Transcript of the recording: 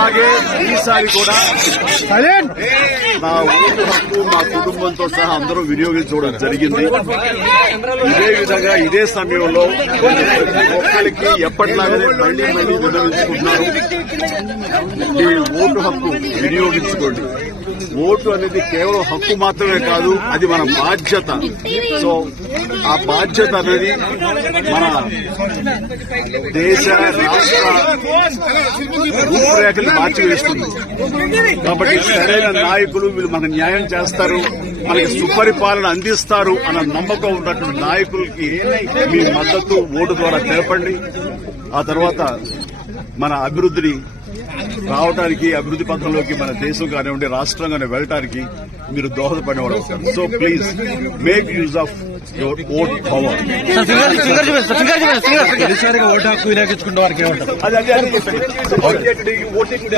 అలాగే ఈసారి కూడా నా ఓటు హక్కు మా కుటుంబంతో సహా అందరూ వినియోగించుకోవడం జరిగింది. ఇదే విధంగా ఇదే సమయంలో ఒక్కరికి ఎప్పటిలాగానే మళ్లీ వినియోగించుకుంటున్నారు. ఈ ఓటు హక్కు వినియోగించుకోండి. ఓటు అనేది కేవలం హక్కు మాత్రమే కాదు, అది మన బాధ్యత. సో ఆ బాధ్యత అనేది మన దేశ రాష్ట్ర రూపురేఖలు మార్చివేస్తుంది. కాబట్టి సరైన నాయకులు వీళ్ళు మనకు న్యాయం చేస్తారు, మనకి సుపరిపాలన అందిస్తారు అన్న నమ్మకం ఉన్నటువంటి నాయకులకి మీ మద్దతు ఓటు ద్వారా తెలపండి. ఆ తర్వాత మన అభివృద్ధిని రావడానికి, అభివృద్ధి పథంలోకి మన దేశం కానివ్వండి రాష్ట్రం కానీ వెళ్ళటానికి మీరు దోహదపడేవాడు అవుతారు. So please make use of your vote power. Vote హక్కు వినియోగించుకున్న వారికి అది ఓటింగ్